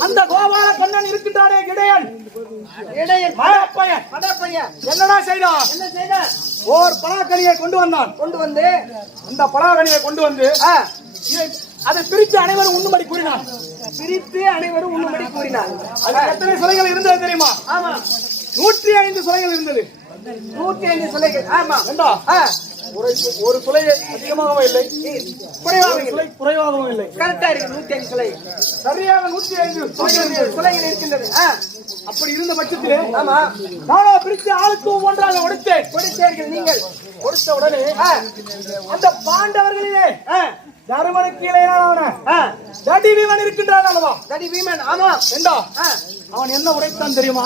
அந்த கோபால கண்ணன் இருக்கின்றானே இடையன். இடையன். மடப்பையன் மடப்பையன் என்னடா செய்தான்? என்ன செய்தார் ஓர் பலாக்கனியை கொண்டு வந்தான். கொண்டு வந்து? அந்த பலாக்கனியை கொண்டு வந்து அதை பிரித்து அனைவரும் உண்ணும்படி கூறினான். பிரித்து அனைவரும் உண்ணும்படி கூறினார் அது எத்தனை சிலைகள் இருந்தது தெரியுமா? ஆமா. நூற்றி ஐந்து சிலைகள் இருந்தது. நூத்தி ஐந்து சிலைகள். ஆமா. ஏண்டா ஆ, ஒரு ஒரு சிலை அதிகமாகவும் இல்லை. குறைவாக ஒரு சிலை குறைவாகவும் இல்லை. கரெக்டா இருக்கு நூத்தி ஐந்து சிலை. சரியாக நூற்றி ஐந்து. சிலைகள் இருக்கின்றது அப்படி இருந்த பட்சத்திலே ஆமா நானா பிரித்து ஆளுக்கு ஒவ்வொன்றாக ஒடுத்தேன். கொடுத்தீர்கள் நீங்கள். கொடுத்த உடனே அந்த பாண்டவர்களிலே தருமனுக்கு இளையனான தடி வீமன் இருக்கின்றான் அல்லவா? தடி பீமன் ஆமா. ஆ, அவன் என்ன உரைத்தான் தெரியுமா?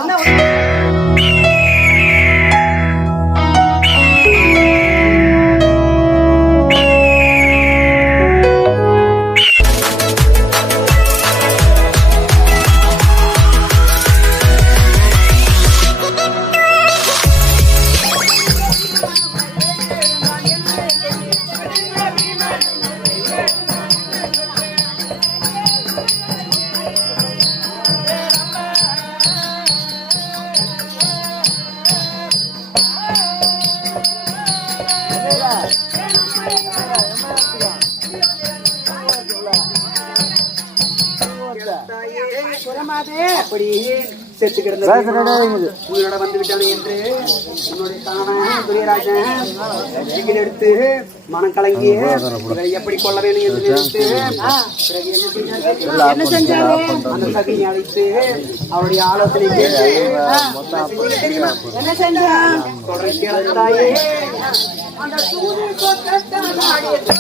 உயிரோட வந்து விட்டானே என்று உன்னுடைய கணவன் துரியராஜன் எடுத்து மனம் கலங்கி எப்படி கொள்ள வேண்டும் என்று நினைத்து என்ன செஞ்சாரு? அந்த சகினை அழைத்து அவருடைய ஆலோசனை கேட்டு தெரியுமா என்ன செஞ்சான் தொடர்ச்சி அந்த சூரிய ஆடியது.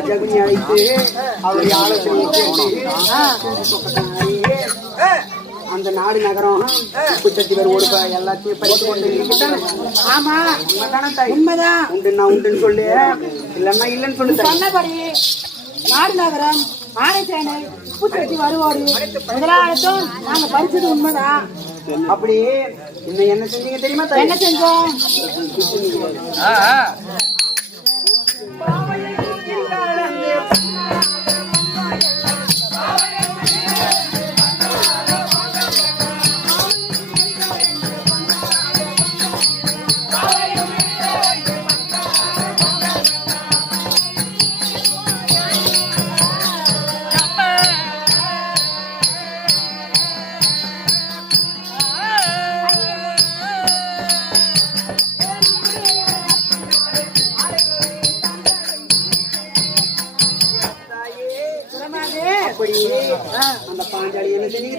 ஜகுனி அழைத்து அவருடைய ஆலோசனையை கேட்டு அந்த நாடு நகரம் குச்சத்திவர் ஒரு ப- எல்லாத்தையும் பறித்து கொண்டு. ஆமா. உண்மைதானே தாய்? உண்மைதான். உண்டுன்னா உண்டுன்னு சொல்லு. இல்லன்னா இல்லைன்னு சொல்லு. சொன்னபடி நாடு நகரம் ஆனைச்சேனை உப்புச்சட்டி வருவோடு முதலாளத்தும் நாங்க பறிச்சது உண்மைதான். அப்படி இன்னும் என்ன செஞ்சீங்க தெரியுமா? என்ன செஞ்சோம்?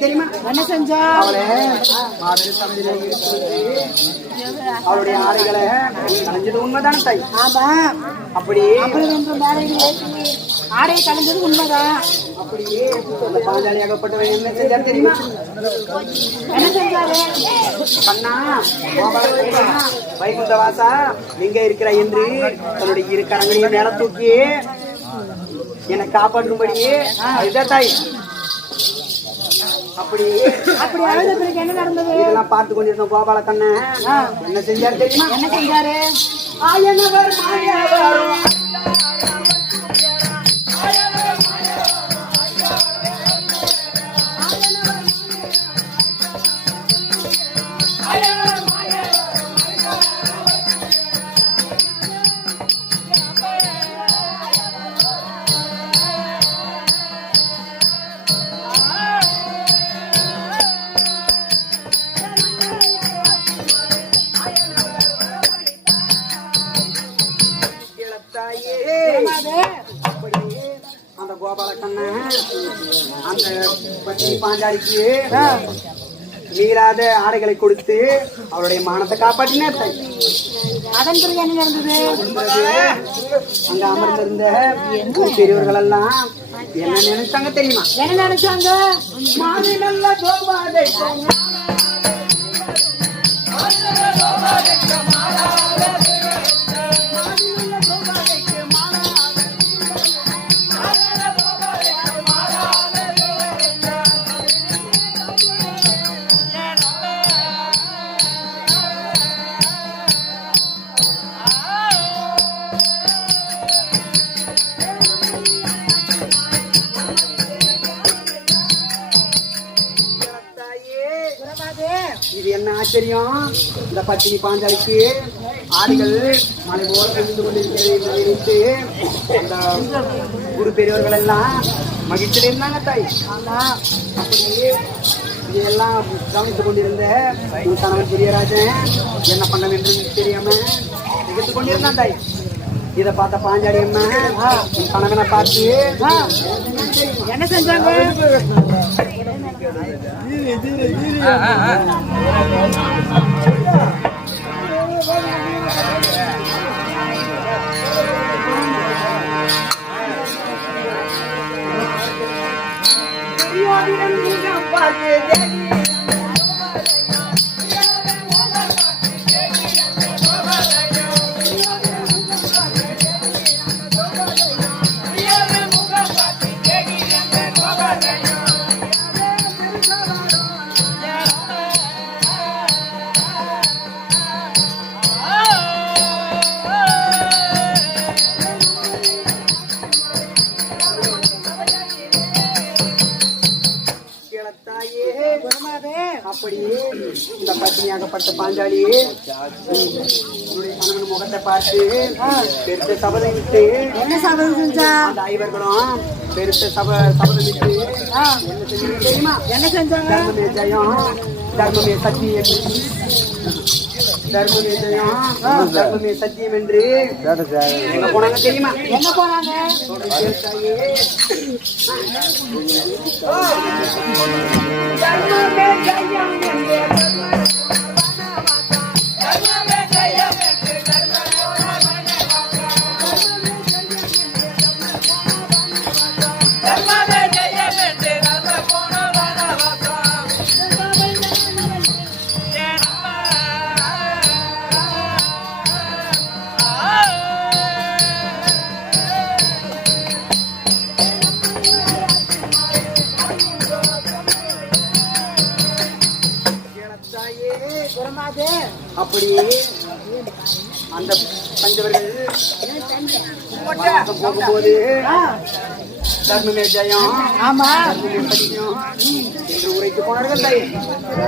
தெரியுமா? என்ன செஞ்சோம் அவளை மாதவி சமையல அவளுடைய ஆடைகளை கலைஞ்சது உண்மைதானே தாய்? ஆமா. அப்படி ஏற்றி ஆடையை கலைஞ்சது உண்மைதான். அப்படியே என்ன தெரியுமா? என்ன செஞ்சாரு கண்ணா வைகுண்ட வாசா எங்க இருக்கிற என்று தன்னுடைய இரு கரங்களையும் மேல தூக்கி என்னை காப்பாற்றும்படியே அதுதான் தாய். அப்படி அப்படி அழுத பிறகு என்ன நடந்தது? இதெல்லாம் பார்த்து கொண்டிருந்த கோபால கண்ணன் என்ன செஞ்சாரு தெரியுமா? என்ன செஞ்சாரு ஆயனவர் மாயவரும் பாஞ்சாலிக்கு மீறாத ஆடைகளை கொடுத்து அவருடைய மானத்தை காப்பாற்றினார் தாய். அதன் பிறகு என்ன நடந்தது? அங்க அமர்ந்திருந்த பெரியவர்கள் எல்லாம் என்ன நினைச்சாங்க தெரியுமா? என்ன நினைச்சாங்க? இந்த பத்தினி பாஞ்சாலிக்கு ஆடுகள் மலை போல கழிந்து கொண்டிருக்கிறது நினைத்து அந்த குரு பெரியவர்கள் எல்லாம் மகிழ்ச்சியில் இருந்தாங்க தாய். ஆனால் அப்படியே இதையெல்லாம் கவனித்துக் கொண்டிருந்த உன் கணவன் பெரியராஜன் என்ன பண்ண வேண்டும் தெரியாம திகைத்துக் கொண்டிருந்தான் தாய். இதை பார்த்த பாஞ்சாடி அம்மா உன் கணவனை பார்த்து என்ன செஞ்சாங்க? Yeah. தாயே அப்படியே இந்த பத்தினியாகப்பட்ட பாஞ்சாலி உன்னுடைய கணவன் முகத்தை பார்த்து பெருத்த சபதம் விட்டு என்ன சாதகம் செஞ்சா? அந்த ஐவர்களும் பெருத்த சப சபதம் விட்டு என்ன செஞ்சீங்க தெரியுமா? என்ன செஞ்சாங்க? தர்மமே ஜெயம் தர்மமே ஜெயம் தர்மமே சத்தியம் என்று. எங்க போனாங்க தெரியுமா? எங்க போனாங்க? அந்த பஞ்சவர்கள் போகும்போது தர்மமே ஜெயம் ஆமா என்று உரைத்து போனார்கள் தாயே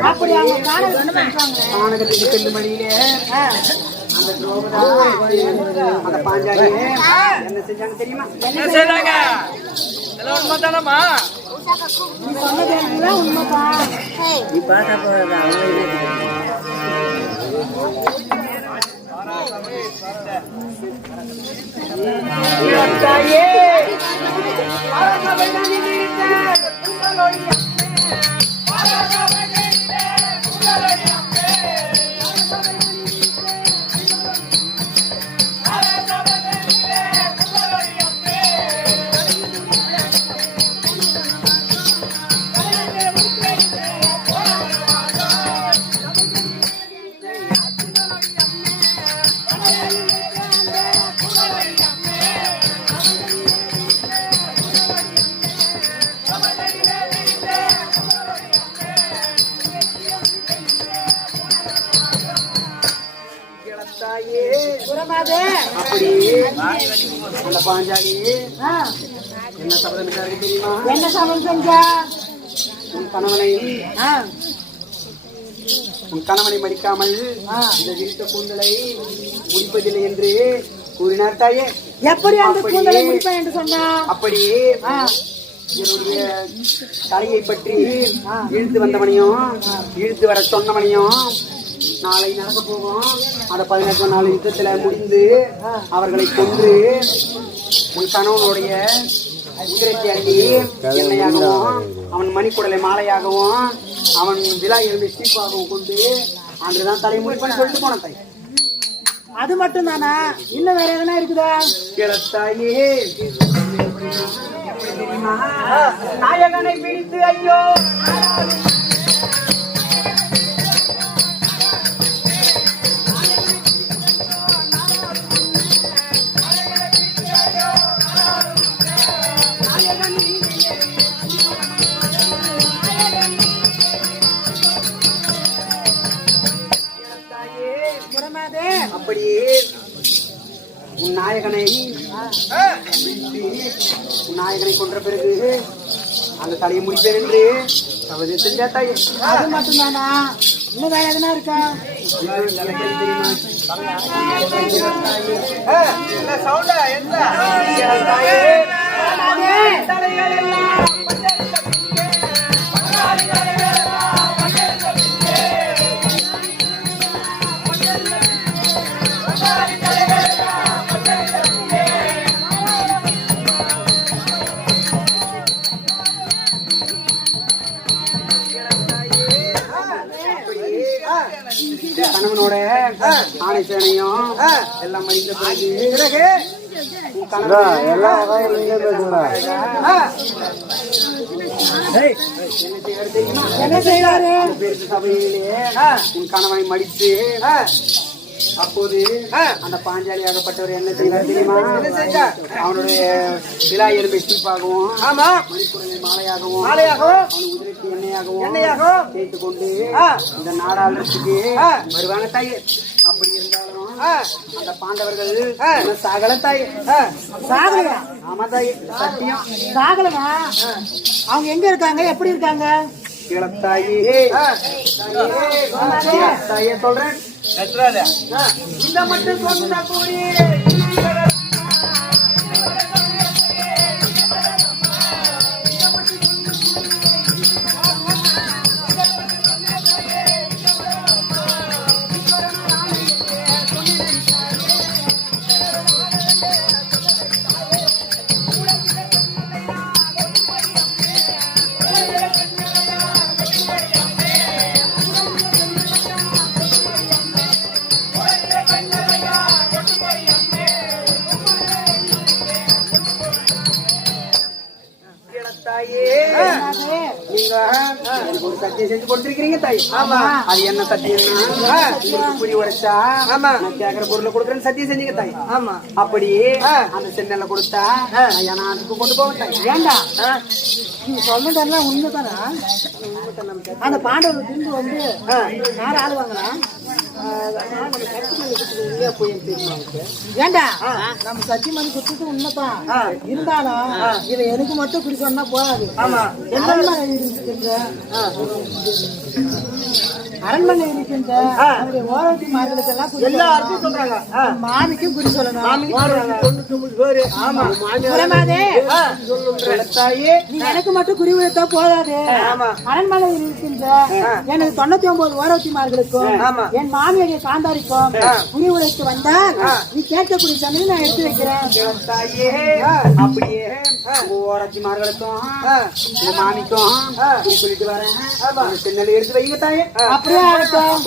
அப்படி அவங்க காணல் செஞ்சாங்க கானகத்துக்கு செல்லும் வழியிலே அந்த பாஞ்சாலியே என்ன செஞ்சாங்க தெரியுமா நீ சொன்னது எல்லாம் உண்மைதான் தாயே தாயே கணவனை மடிக்காமல். இந்த விரித்த கூந்தலை முடிப்பதில்லை என்று கூறினார் தாயே. எப்படி அந்த கூந்தலை முடிப்பேன் என்று சொன்னா? அப்படியே என்னுடைய தலையை பற்றி இழுத்து வந்தவனையும் இழுத்து வர சொன்னவனையும் நாளை நடக்க போவோம். அந்த பதினெட்டு நாள் யுத்தத்துல முடிந்து அவர்களை கொன்று உன் கணவனுடைய உதிரத்தை அள்ளி எண்ணெயாகவும் அவன் மணிக்குடலை மாலையாகவும் அவன் விழா எழுதி ஸ்ரீபாகவும் கொண்டு அன்றுதான் தலைமுடிப்பான்னு சொல்லிட்டு போன தாய் அது மட்டும் தானா இன்னும் வேற எதனா இருக்குதா? கிளத்தாயே. நாயகனை பிடித்து ஐயோ. நாயகனை. நாயகனை கொன்ற பிறகு அந்த தலையை முடிப்பேன் என்று சபதி செஞ்சா தாயே அது மட்டும் தானா இன்னும் வேற எதனா இருக்கா? கணவனோட ஆணை சேனையும் எல்லாம் மடிந்த பிறகு என்ன செய்யறாரு சபையிலே உன் கணவனை மடித்து அப்போது அந்த பாஞ்சாலி ஆகப்பட்டவர் என்ன செய்தார் தெரியுமா? அவனுடைய விழா எலும்பை சீப்பாகவும் ஆமா. மணிக்குரலை மாலையாகவும் மாலையாகவும் அவன் உதிரைக்கு எண்ணெயாகவும் எண்ணெயாகவும் தேய்த்து கொண்டு இந்த நாடாளுக்கு வருவாங்க தாயே. அப்படி இருந்தாலும் அந்த பாண்டவர்கள் சாகல தாயே? சாகலையா? ஆமா தாயே சத்தியம். சாகலையா? அவங்க எங்க இருக்காங்க? எப்படி இருக்காங்க? கிளத்தாயே தாயே சொல்றேன். இந்த மட்டும் சொன்னா கூடி கொடுத்திருக்கீங்க தாய். ஆமா. அது என்ன சத்தியம்னா புரி உடைச்சா? ஆமா. நான் கேக்குற பொருளை கொடுக்குறேன்னு சத்தியம் செஞ்சீங்க தாய். ஆமா. அப்படி அந்த சென்னல கொடுத்தா நான் நாட்டுக்கு கொண்டு போவேன் தாய். ஏண்டா? நீ சொன்னதெல்லாம் உண்மைதானா? அந்த பாண்டவர் திரும்பி வந்து யார் ஆளுவாங்களா ஏண்டா? நம்ம சத்தியமணி கொடுத்தது உண்மைதான். இருந்தாலும் இதை எனக்கு மட்டும் குடிக்கணும்னா போகாது. அரண்மனை இருக்கின்ற அரண்மனை இருக்கின்ற ஓரத்தி மார்களுக்கெல்லாம் எல்லாருக்கும் சொல்றாங்க. மாமிக்கும் குறி சொல்லணும். எனக்கு மட்டும் குறி வைத்தா போதாது. அரண்மனையில் இருக்கின்ற எனது தொண்ணூத்தி ஒன்பது ஓரவத்திமார்களுக்கும் என் மாமியாரிய காந்தாரிக்கும் குறி உழைத்து வந்தால் நீ கேட்கக்கூடிய சமையல் நான் எடுத்து வைக்கிறேன். தாயே அப்படியே. ஓரத்திமார்களுக்கும் மாமிக்கும் சொல்லிட்டு வரேன். சென்னலை எடுத்து வைங்க தாயே. அப்படியே ஆகட்டும்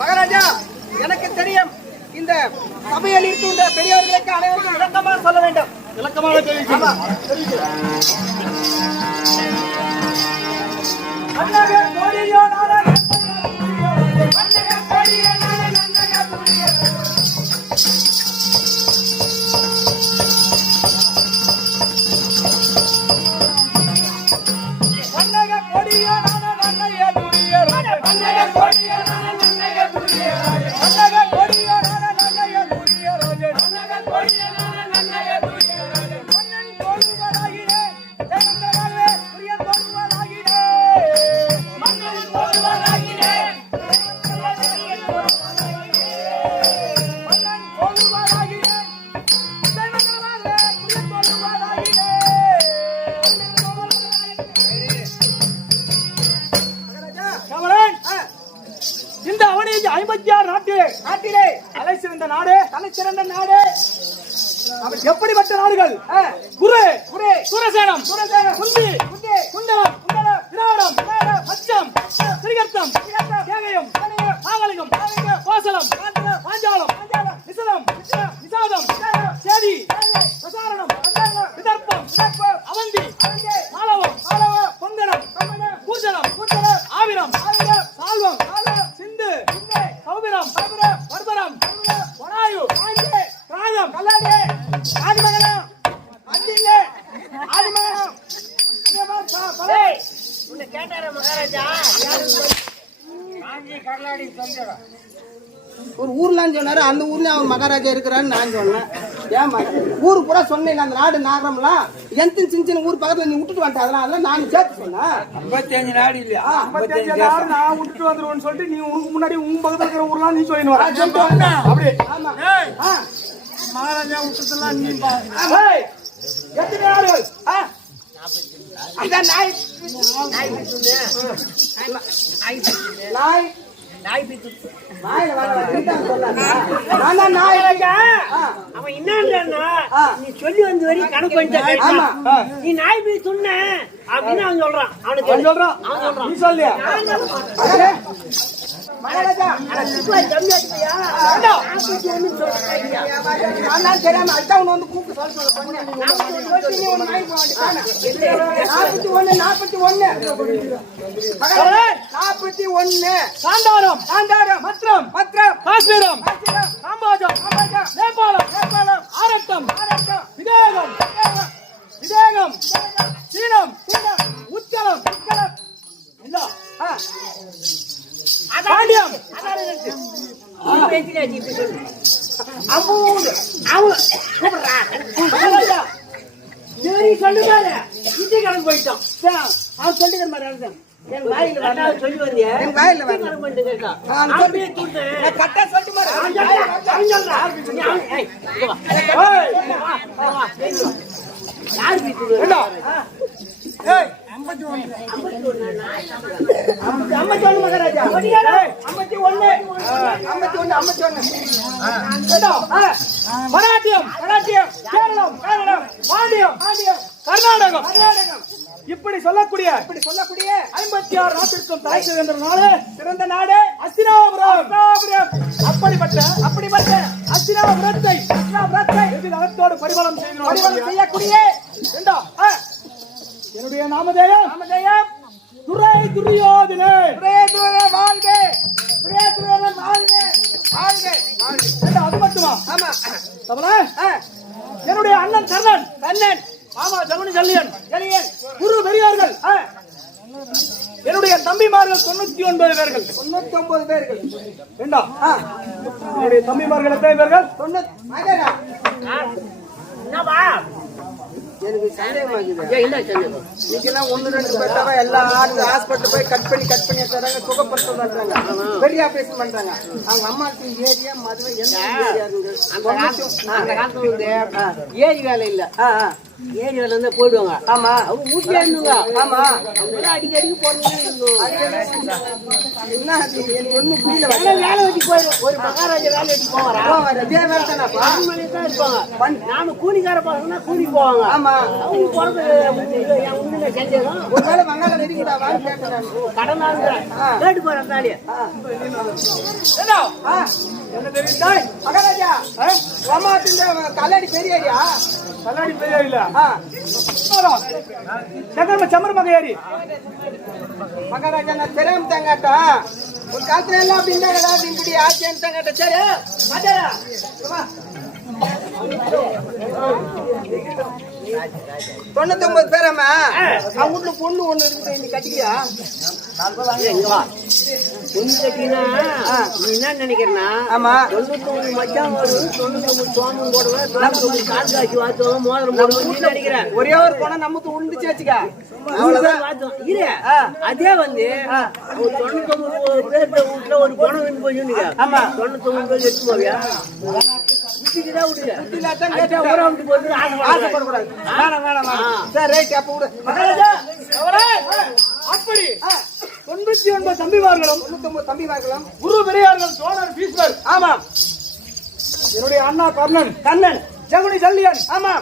மகாராஜா எனக்கு தெரியும். இந்த சபையில் இருக்கின்ற பெரியவர்களுக்கு அனைவருக்கும் விளக்கமாக சொல்ல வேண்டும். விளக்கமாக தெரிவிக்கிறேன். அண்ணகே எப்படிப்பட்ட ஊர்ல அவன் மகாராஜா இருக்கிறான்னு நான் சொன்னேன். ஏன் ஊரு பூரா சொன்னேன் அந்த நாடு நாகரம்லாம்? எந்த சின்ன சின்ன ஊர் பக்கத்துல நீ விட்டுட்டு வந்துட்ட அதெல்லாம் அதெல்லாம் நான் சேர்த்து சொன்னேன். ஐம்பத்தஞ்சு நாடு இல்லையா? ஐம்பத்தஞ்சு நாள் நான் விட்டுட்டு வந்துருவேன்னு சொல்லிட்டு நீ உனக்கு முன்னாடி உன் பக்கத்துல இருக்கிற ஊர்லாம் நீ சொல்லிட்டு வர. அப்படி ஆமா. மகாராஜா விட்டுட்டுலாம் நீ எத்தனை ஆ. அதான் நாய். நாய். நாய். நாய் அவன் ஆ. நீ சொல்லி வந்த வரையும் கணக்கு பண்ணிட்ட. நீ நாய் போய் சொன்ன அப்படின்னு அவன் சொல்றான். அவனுக்கு அவன் சொல்றான். நீ சொல்லியா? தெரியாம அதான் உன்னை வந்து கூப்பிட்டு சொல்ல சொல்ல? நாற்பத்தி ஒண்ணு நாற்பத்தி ஒண்ணு. நாற்பத்தி ஒண்ணு. காந்தாரம் காந்தாரம் பத்திரம். காஷ்மீரம். பத்திரம் காம்பாஜம் காம்பாஜம், நேபாளம். நேபாளம். ஆரட்டம். ஆரட்டம். விதேகம் விதேகம் சீனம். உத்கலம் இல்ல ஆ, பாண்டியம் போயிட்டான் அவன் சொல்லிக்கிற மாதிரி சொல்லி வந்தியா வாயில கரெக்டா சொல்லிட்டு ஐம்பத்தி மகாராஜா. ஏய், ஐம்பத்தி ஒண்ணு ஐம்பத்தி ஒண்ணு ஐம்பத்தி ஏண்டா? மராட்டியம் மராட்டியம் கேரளம் கேரளம் பாண்டியம் பாண்டியம். கர்நாடகம். கர்நாடகம். இப்படி சொல்லக்கூடிய இப்படி சொல்லக்கூடிய ஐம்பத்தி ஆறு நாட்டிற்கும் தலை சிறந்த நாடு சிறந்த நாடு அஸ்தினாபுரம். அப்படிப்பட்ட அப்படிப்பட்ட அஸ்தினாபுரத்தை அஸ்தினாபுரத்தை பரிபாலம் செய்து பரிமாணம் செய்யக்கூடிய என்னுடைய நாமதேயம். நாமதேயம். துரை துரியோதனே. பிரேதுர வாழ்க. பிரேதுர வாழ்க. வாழ்க வாழ்க. ஏண்டா, அது மட்டுமா? ஆமா. தவள? ஆ, என்னுடைய அண்ணன் கர்ணன். கண்ணன் ஆமா ஜெகனி ஜல்லியன் எளியன். குரு பெரியார்கள். ஆ, என்னுடைய தம்பிமார்கள் தொண்ணூத்தி ஒன்பது பேர்கள். தொண்ணூத்தி ஒன்பது பேர்கள். ஏண்டா? ஆ, என்னுடைய தம்பிமார்கள் எத்தனை பேர்கள்? தொண்ணூத்தி எனக்கு சந்தேகமா இருக்குது ஏன் என்ன சந்தேகம் இன்னைக்கெல்லாம் ஒண்ணு ரெண்டு பேர்த்தாவ எல்லா ஆடு ஹாஸ்பிட்டல் போய் கட் பண்ணி கட் பண்ணி தராங்க சுகப்படுத்த மாட்டாங்க பெரிய ஆபரேஷன் பண்றாங்க. அவங்க அம்மாவுக்கு ஏரியா மதுவை எந்த ஏரி வேலை இல்ல. ஏரி வேலை இருந்தா போயிடுவாங்க. ஆமா. அவங்க வீட்டுல இருந்துங்க. ஆமா. அவங்க அடிக்கடிக்கு புரியல. வேலை வேலை வெட்டி போயிடும் ஒரு மகாராஜா வேலை வெட்டி அரண்மனையில தான் இருப்பாங்க. நாம கூலிக்கார பசங்கன்னா கூலி போவாங்க. ஆமா. அவங்க போறது என் உண்மையில செஞ்சதும். ஒருவேளை வங்காள நெருங்கிட்டாவான்னு கேட்டேன் நான். கடனா இருக்கிறேன் கேட்டு போறேன்? ஆ, என்ன தெரியுதாய் மகாராஜா. அம்மாத்தின் கல்லடி பெரிய ஏரியா கண்ணாடி பெரியா இல்ல ஆ, சக்கரம சமர மகையாரி மகாராஜா நான் தெரியாம தாங்காட்டம் ஒரு காலத்துல எல்லாம் அப்படி இருந்தாங்களா இப்படி ஆச்சேன்னு தாங்காட்டம் சரி மஜாரா வா. தொண்ணூத்தி ஒன்பது பேராமா அவன் வீட்டுல பொண்ணு ஒண்ணு இருக்குது இன்னைக்கு கட்டிக்கியா? நீ என்ன நினைக்கிறனா ஆமா. தொண்ணூத்தொம்பது மச்சான் வரும் சோமம் போடுவேன் தொண்ணூத்தொம்பது கால் காட்சி வாத்துவோம் மோதிரம் போடுவோம் நீ நினைக்கிறேன் ஒரே ஒரு பொண்ணை நமக்கு உழுந்துச்சு வச்சுக்க. அவ்வளவுதான். இரு. அதே வந்து ஒரு தொண்ணூத்தொம்பது பேர் வீட்டுல ஒரு பணம் போய் ஆமா. தொண்ணூத்தொம்பது பேர் எடுத்து போவியா அப்படி தொண்ணூத்தி ஒன்பது தம்பிமார்களும் தொண்ணூத்தொன்பது தம்பி வாங்கலாம் குரு பெரியார்கள் சோழர் பீஸ்வர் ஆமா என்னுடைய அண்ணா கர்ணன் கண்ணன் ஜெகுனி ஜல்லியன் ஆமா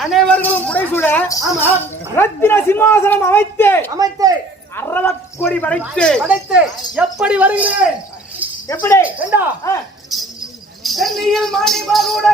அனைவர்களும் புடைசூட ஆமா ரத்தின சிம்மாசனம் அமைத்து அமைத்து அரவக்கொடி படைத்து படைத்து. எப்படி வருகிறேன்? எப்படி? ஏண்டா சென்னையில் மணி மகுட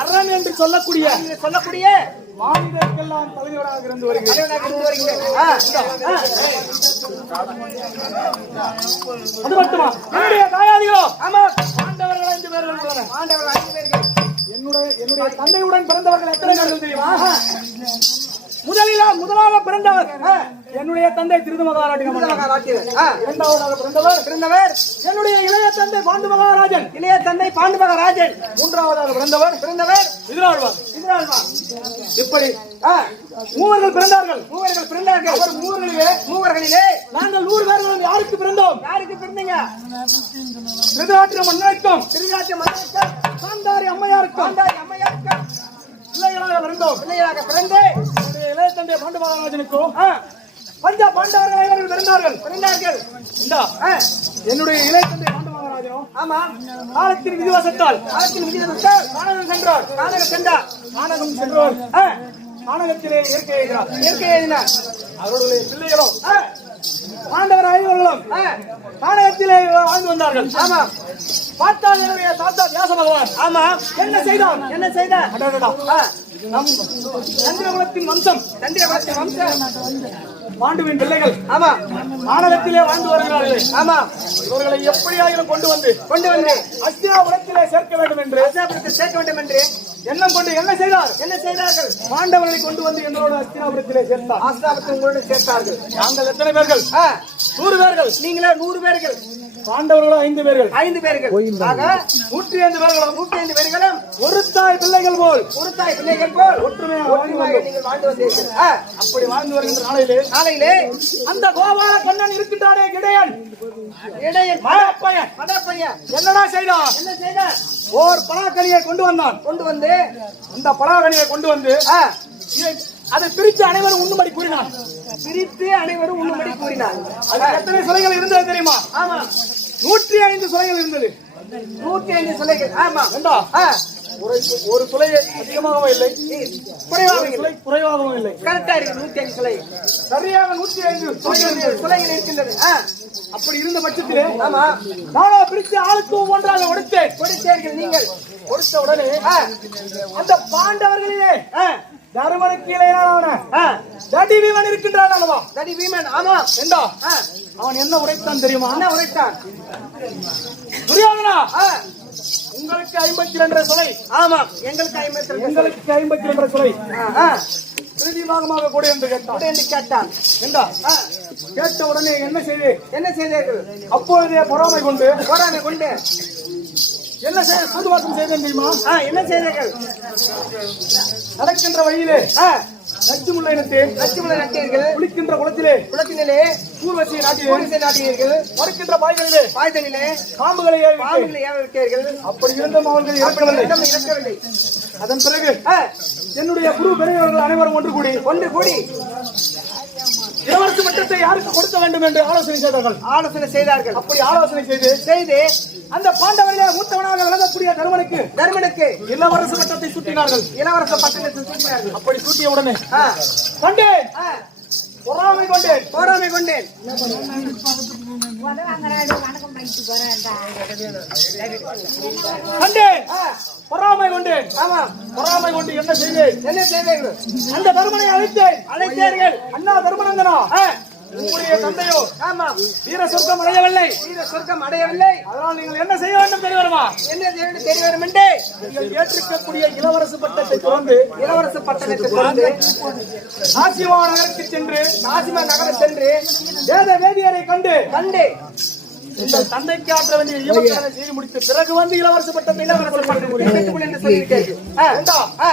அரண் என்று சொல்லக்கூடிய சொல்லக்கூடிய மாநிலத்துக்கெல்லாம் தலைவராக இருந்து வருகிறேன். அது மட்டுமா? என்னுடைய தாயாதிகளோ? ஆமா ஆண்டவர்கள் ஐந்து பேர்கள் உள்ளனர். ஆண்டவர் ஐந்து பேர்கள். என்னுடைய என்னுடைய தந்தையுடன் பிறந்தவர்கள் எத்தனை பேர்கள் தெரியுமா? முதலிலா முதலாக பிறந்தவர் என்னுடைய தந்தை திருது மகாராஜன். ஆ, இரண்டாவதாக பிறந்தவர் பிறந்தவர் என்னுடைய இளைய தந்தை பாண்டு மகாராஜன் இளைய தந்தை பாண்டுமக ராஜன் மூன்றாவதாக பிறந்தவர் பிறந்தவர் எதிராழ்வார். இதனால்வா இப்படி மூவர்கள் பிறந்தார்கள். மூவர்கள் பிறந்தார்கள். அவர் மூவர்களிலே மூவர்களிலே. நாங்கள் நூறு பேர்களும் யாருக்கு பிறந்தோம்? யாருக்கு பிறந்தீங்க? திருதாட்டிரம் மன்னருக்கும். திருநாட்டு மன்னருக்கும். சாந்தாரி அம்மையாருக்கும். காந்தாரி அம்மையாருக்கும். பிள்ளைகளாக பிறந்தோம். பிள்ளைகளாக பிறந்து என்னுடைய இளைய தந்தை பாண்டு மகாராஜனுக்கும் பஞ்ச பாண்டவர்கள் அனைவரும் பிறந்தார்கள். பிறந்தார்கள். இந்தா என்னுடைய இளைய தந்தை பாண்டு மகாராஜனும் ஆமா. காலத்தின் விதிவசத்தால் காலத்தில் விதிவிட்டால் கானகம் சென்றார். கானக சென்றார். கானகம் சென்றோர். கானகத்திலே இயற்கை எழுதினார் இயற்கை எழுதினார் அவருடைய பிள்ளைகளும் பாண்டவர் ஐவர்களும் கானகத்திலே வாழ்ந்து வந்தார்கள். ஆமா. பார்த்தால் என்னுடைய தாத்தா வியாச பகவான் ஆமா என்ன செய்தார் என்ன நம் சந்திரகுலத்தின் வம்சம். தந்திர வளர்ச்சி வம்சம். பாண்டுவின் பிள்ளைகள் ஆமா. மாநகரத்திலே வாழ்ந்து வருகிறார்களே. ஆமா. இவர்களை எப்படியாயிலும் கொண்டு வந்து கொண்டு வந்து அஸ்தினாபுரத்திலே சேர்க்க வேண்டும் என்று அசாபுரத்தில் சேர்க்க வேண்டும் என்று எண்ணம் கொண்டு என்ன செய்தார்? என்ன செய்தார்கள்? பாண்டவர்களை கொண்டு வந்து எங்களோட அஸ்தினாபுரத்திலே சேர்த்தார். ஆஸ்தாபத்தை உங்களோடு சேர்த்தார்கள். நாங்கள் எத்தனை பேர்கள்? நூறு பேர்கள். நீங்களே நூறு பேர்கள். பாண்டவர்களோ ஐந்து பேர்கள். ஐந்து பேர்கள். ஆக நூற்றி ஐந்து பேர்களும் நூற்றி ஐந்து பேர்களும் ஒரு தாய் பிள்ளைகள் போல். ஒரு தாய் பிள்ளைகள் போல் ஒற்றுமையாக ஒற்றுமையாக. நீங்கள் வாழ்ந்து வந்தீர்கள். அப்படி வாழ்ந்து வருகின்ற நாளையிலே நாளையிலே அந்த கோபால கண்ணன் இருக்கின்றானே கிடையன் இடையில் மடப்பையன் மதப்பையன். என்னடா செய்தான்? என்ன செய்தார் ஓர் பலாக்கனியை கொண்டு வந்தான். கொண்டு வந்து அந்த பலாக்கனியை கொண்டு வந்து அதை பிரித்து அனைவரும் உண்ணும்படி கூறினான் பிரித்து அனைவரும் உண்ணும்படி கூறினார். அது எத்தனை சிலைகள் இருந்தது தெரியுமா? ஆமா. நூற்றி ஐந்து சிலைகள் இருந்தது. நூற்றி ஐந்து சிலைகள். ஆமா. ஏண்டா ஆ, ஒரு ஒரு துளை அதிகமாகவும் இல்லை. குறைவாக ஒரு துளை குறைவாகவும் இல்லை. கரெக்டா இருக்கு. ஐந்து சிலை. சரியாக நூற்றி ஐந்து சிலைகள் இருக்கின்றது. அப்படி இருந்த பட்சத்திலே ஆமா. நானா பிரித்து ஆளுக்கு ஒவ்வொன்றாக உடைத்தேன் கொடுத்தீர்கள் நீங்கள். கொடுத்த உடனே அந்த பாண்டவர்களிலே தருமனுக்கு இளையனான தடி வீமன் இருக்கின்றான் அல்லவா? தடி வீமன் ஆமா. ஆ, அவன் என்ன உரைத்தான் தெரியுமா? என்ன உரைத்தான்? துரியோதனா! உங்களுக்கு ஐம்பத்தி ரெண்டரை சொலை. ஆமா எங்களுக்கு ஐம்பத்தி ரெண்டு எங்களுக்கு ஐம்பத்தி ரெண்டரை சொலை. பாகமாக கொடு என்று கேட்டான். கொடு என்று கேட்டான். ஆ, கேட்ட உடனே என்ன செய்து? என்ன செய்தீர்கள்? அப்பொழுதே பொறாமை கொண்டு போராமை கொண்டு என்ன செய்ய சூதுவாக்கம் செய்தேன் தெரியுமா? என்ன செய்தீர்கள்? நடக்கின்ற வழியிலே முல்லை இனத்தேன் லட்சுமண நட்டீர்கள். குளிக்கின்ற குளத்திலே குளத்தினிலே ஊர்வசியை நாட்டியே பூரிசை நாட்டினீர்கள். மறுக்கின்ற பாய்களிலே பாய்தனிலே பாம்புகளை. பாம்புகளை ஏவ விட்டீர்கள். அப்படி இருந்தும் அவர்கள் இறக்கவில்லை. இறக்கவில்லை. அதன் பிறகு என்னுடைய குரு பெரியவர்கள் அனைவரும் ஒன்று கூடி ஒன்று கூடி இளவரசு மட்டத்தை யாருக்கு கொடுக்க வேண்டும் என்று ஆலோசனை செய்தார்கள்? ஆலோசனை செய்தார்கள். அப்படி ஆலோசனை செய்து செய்து அந்த பாண்டவர்களே மூத்தவனாக விளங்கக்கூடிய தருமனுக்கு தர்மனுக்கு இளவரசு மட்டத்தை சுட்டினார்கள். இளவரச பட்டணத்தை சுட்டினார்கள். அப்படி சூட்டிய உடனே கண்டேன். பொறாமை கொண்டேன். போராமை கொண்டேன். கண்டேன். பொறாமை கொண்டேன். ஆமா. பொறாமை கொண்டு என்ன செய்தேன் என்ன செய்தீர்கள் அந்த தருமனை அழைத்தேன். அழைத்தீர்கள் அண்ணா தர்மநந்தனா? ஆ, உங்களுடைய தந்தையோ ஆமா. வீர சொர்க்கம் அடையவில்லை. வீர சொர்க்கம் அடையவில்லை. அதனால் நீங்கள் என்ன செய்ய வேண்டும் தெரியுமா? என்ன செய்வது தெரிய வரும் என்று நீங்கள் ஏற்றிருக்கக்கூடிய இளவரசு பட்டத்தை துறந்து இளவரச பட்டணத்தை திறந்து ஆசிவா நகருக்கு சென்று காசிமா நகரம் சென்று வேத வேதியரை கண்டு கண்டு. உங்கள் தந்தைக்கு ஆற்ற வேண்டிய ஈமக்கடனை செய்து முடித்த பிறகு வந்து இளவரசு பட்டத்தை இளவரசு பட்டத்தை பெற்றுக்கொள் என்று வேண்டாம். ஆ,